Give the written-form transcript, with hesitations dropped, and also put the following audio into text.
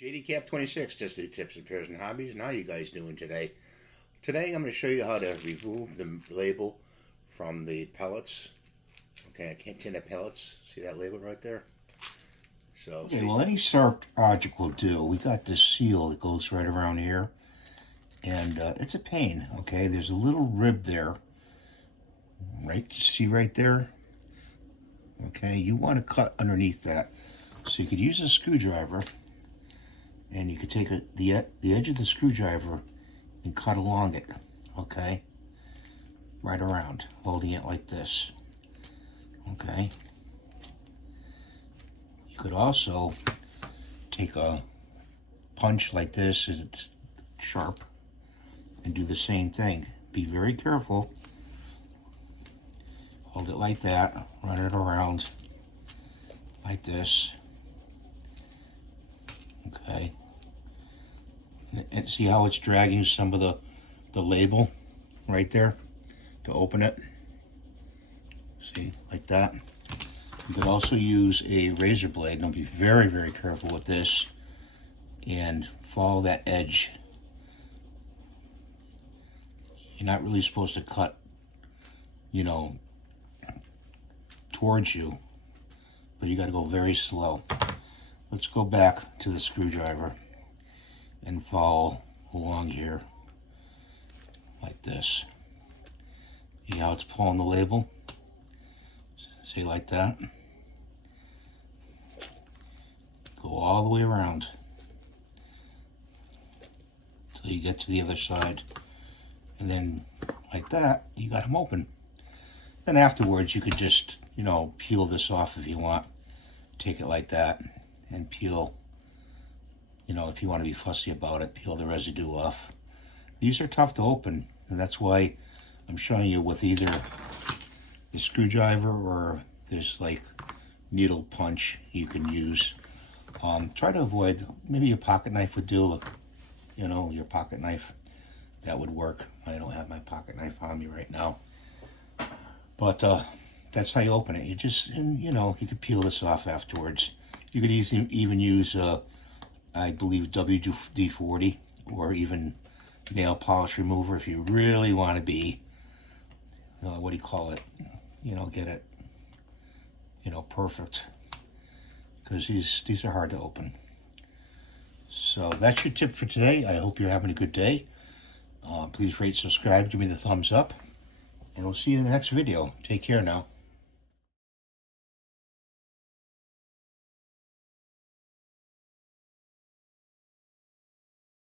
JD Cap 26, just do tips and pairs and hobbies. And how you guys doing today? Today I'm going to show you how to remove the label from the pellets. Okay, I can't tin the pellets. See that label right there? So, okay, well, any sharp object will do. We got this seal that goes right around here, and it's a pain. Okay, there's a little rib there, right? See right there? Okay, you want to cut underneath that. So you could use a screwdriver, and you could take the edge of the screwdriver and cut along it. Okay, right around, holding it like this. Okay. You could also take a punch like this, and it's sharp, and do the same thing. Be very careful. Hold it like that, run it around like this. Okay. And see how it's dragging some of the label right there to open it? See, like that. You could also use a razor blade, and be very, very careful with this, and follow that edge. You're not really supposed to cut, towards you, but you got to go very slow. Let's go back to the screwdriver and follow along here like this. See how it's pulling the label? See, like that. Go all the way around till you get to the other side, and then like that, you got them open. Then afterwards, you could just, peel this off if you want. Take it like that and peel, if you want to be fussy about it, peel the residue off. These are tough to open, and that's why I'm showing you with either the screwdriver or this like needle punch you can use. Try to avoid, maybe a pocket knife would do, your pocket knife. That would work. I don't have my pocket knife on me right now. But that's how you open it. You just, you could peel this off afterwards. You could even use, I believe, WD-40 or even nail polish remover if you really want to be, what do you call it? Get it, perfect. Because these are hard to open. So that's your tip for today. I hope you're having a good day. Please rate, subscribe, give me the thumbs up, and we'll see you in the next video. Take care now.